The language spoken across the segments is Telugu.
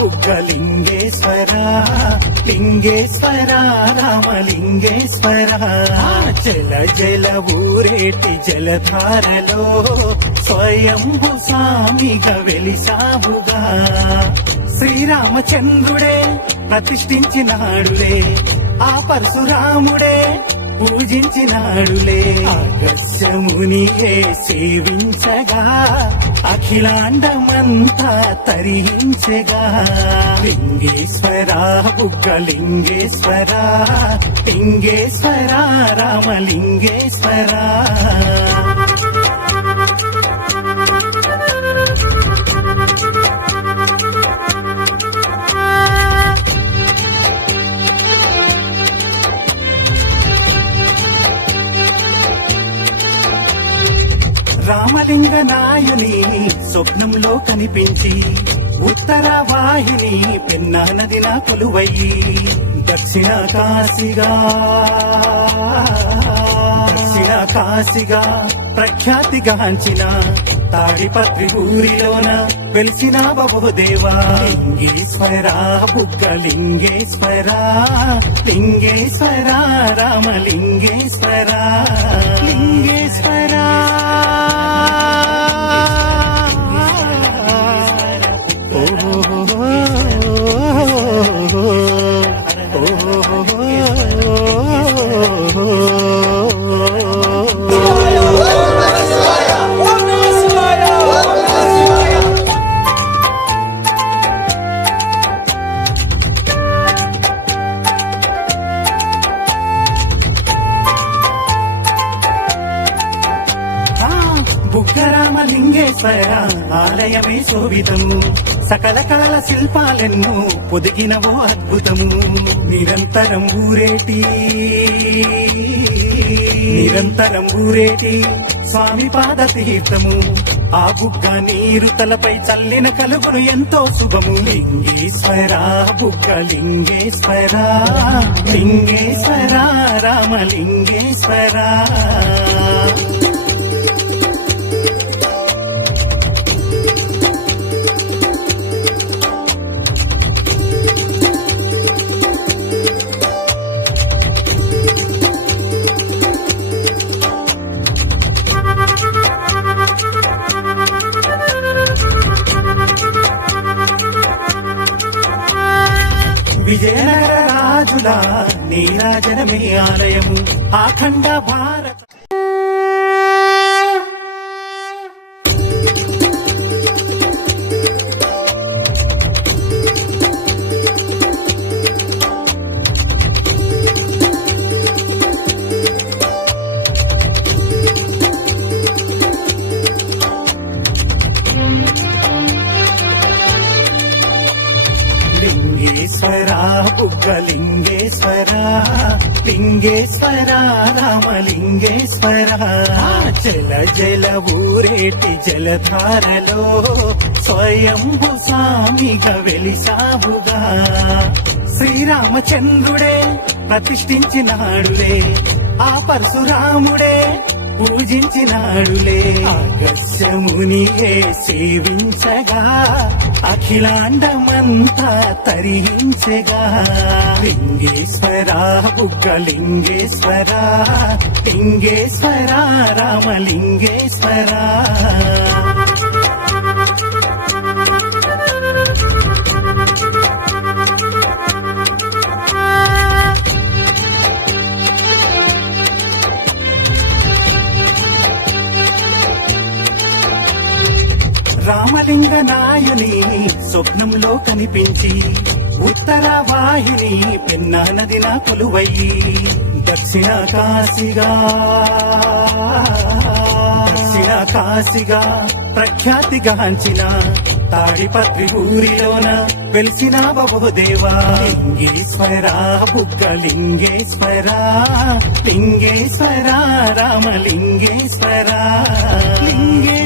బుగ్గలింగేశ్వర లింగేశ్వర రామలింగేశ్వర. జల జల ఊరేటి జలధారలో స్వయంభు స్వామిగా వెలిసావుగా. శ్రీరామచంద్రుడే ప్రతిష్ఠించినాడులే. ఆ పరశురాముడే పూజించినాడులే. ఆకర్షముని సేవించగా అఖిలాండమంతా తరించగా లింగేశ్వరా బుగ్గలింగేశ్వర లింగేశ్వర రామలింగేశ్వర. నాయుని స్వప్నంలో కనిపించి ఉత్తర వాయుని పెన్నా నది నా కొలువయ్యి దక్షిణ కాశీగా. దక్షిణ కాశీగా ప్రఖ్యాతిగాంచిన తాడిపత్రి ఊరిలోన వెలిసిన బహుదేవా. లింగేశ్వరా బుక్క లింగేశ్వరా లింగేశ్వరా రామలింగేశ్వరా లింగేశ్వర బుగ్గరామలింగేశ్వర ఆలయమే శోభితము. సకల కళల శిల్పాలెన్నో పొదిగినవో అద్భుతము. నిరంతరం ఊరేటి. నిరంతరం ఊరేటి స్వామి పాద తీర్థము. ఆ బుగ్గ నీరు తలపై చల్లిన కలుగును ఎంతో శుభము. లింగేశ్వరా బుగ్గ లింగేశ్వరా. లింగేశ్వరా రామలింగేశ్వరా. నీరాజనమే ఆలయము. ఆఖండ భారత లింగేశ్వర బుగ్గలింగేశ్వర లింగేశ్వర రామలింగేశ్వర. జల జల ఊరేటి జలధారలో స్వయంభు స్వామిగా వెలిసావుగా. శ్రీరామచంద్రుడే ప్రతిష్ఠించినాడులే. ఆ పరశురాముడే పూజించినాడులే. ఆకర్షముని సేవించగా అఖిలాండమంతా తరించగా లింగేశ్వరా బుగ్గలింగేశ్వరా లింగేశ్వరా రామలింగేశ్వరా. రామలింగ నాయుని స్వప్నంలో కనిపించి ఉత్తర వాయుని పెన్నా నది నా కొలువయ్యి దక్షిణ కాశిగా దక్షిణ కాశిగా ప్రఖ్యాతి గాంచిన తాడిపత్రి ఊరిలోన వెలిసిన బహుదేవా లింగేశ్వర బుగ్గలింగేశ్వర లింగేశ్వర రామలింగేశ్వర లింగే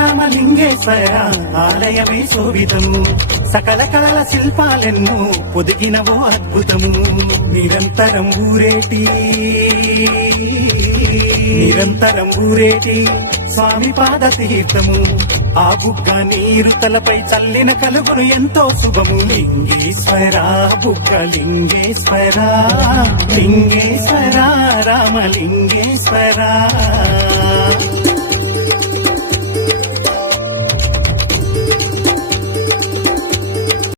లింగేశ్వర ఆలయమే శోభితము. సకల కాల శిల్పాలెన్నో పొదిగినవో అద్భుతము. నిరంతరం ఊరేటి. నిరంతరం ఊరేటి స్వామి పాద తీర్థము. ఆ బుగ్గ నీరు తలపై చల్లిన కలుగును ఎంతో శుభము. లింగేశ్వర బుగ్గ లింగేశ్వర లింగేశ్వర రామలింగేశ్వర.